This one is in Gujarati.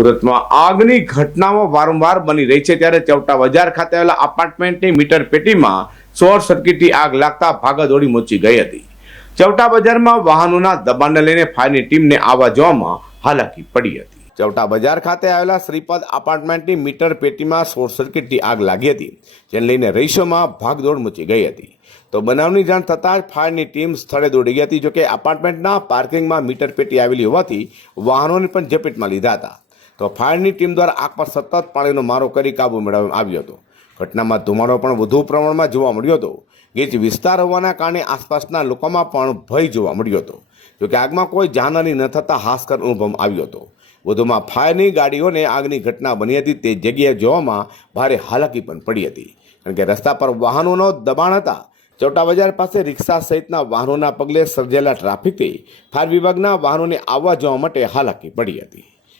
સુરતમાં આગની ઘટનાઓ વારંવાર બની રહી છે ત્યારે ચૌટા બજાર ખાતે આવેલા અપાર્ટમેન્ટની મીટર પેટીમાં શોર્ટ સર્કિટથી આગ લાગતા ભાગદોડી મચી ગઈ હતી. ચૌટા બજારમાં વાહનોના દબાણને લઈને ફાયરની ટીમને આવવા જવામાં હાલાકી પડી હતી. ચૌટા બજાર ખાતે આવેલા શ્રીપદ અપાર્ટમેન્ટની મીટર પેટીમાં શોર્ટ સર્કિટથી આગ લાગી હતી, જેને લઈને રહીશોમાં ભાગદોડ મચી ગઈ હતી. તો બનાવની જાણ થતાં જ ફાયરની ટીમ સ્થળે દોડી ગઈ હતી, જોકે અપાર્ટમેન્ટના પાર્કિંગમાં મીટર પેટી આવેલી હોવાથી વાહનોને પણ ઝપેટમાં લીધા હતા. તો ફાયરની ટીમ દ્વારા આગ પર સતત પાણીનો મારો કરી કાબુ મેળવવામાં આવ્યો હતો. ઘટનામાં ધુમાડો પણ વધુ પ્રમાણમાં જોવા મળ્યો હતો. ગીચ વિસ્તાર હોવાના કારણે આસપાસના લોકોમાં પણ ભય જોવા મળ્યો હતો. જોકે આગમાં કોઈ જાનહાની ન થતાં હાસ્કર અનુભવ આવ્યો હતો. વધુમાં ફાયરની ગાડીઓને આગની ઘટના બની હતી. તે જગ્યાએ જોવામાં ભારે હાલાકી પણ પડી હતી. કારણ કે રસ્તા પર વાહનોનો દબાણ હતા. ચોટા બજાર પાસે રિક્ષા સહિતના વાહનોના પગલે સર્જાયેલા ટ્રાફિકથી ફાયર વિભાગના વાહનોને આવવા જવા માટે હાલાકી પડી હતી.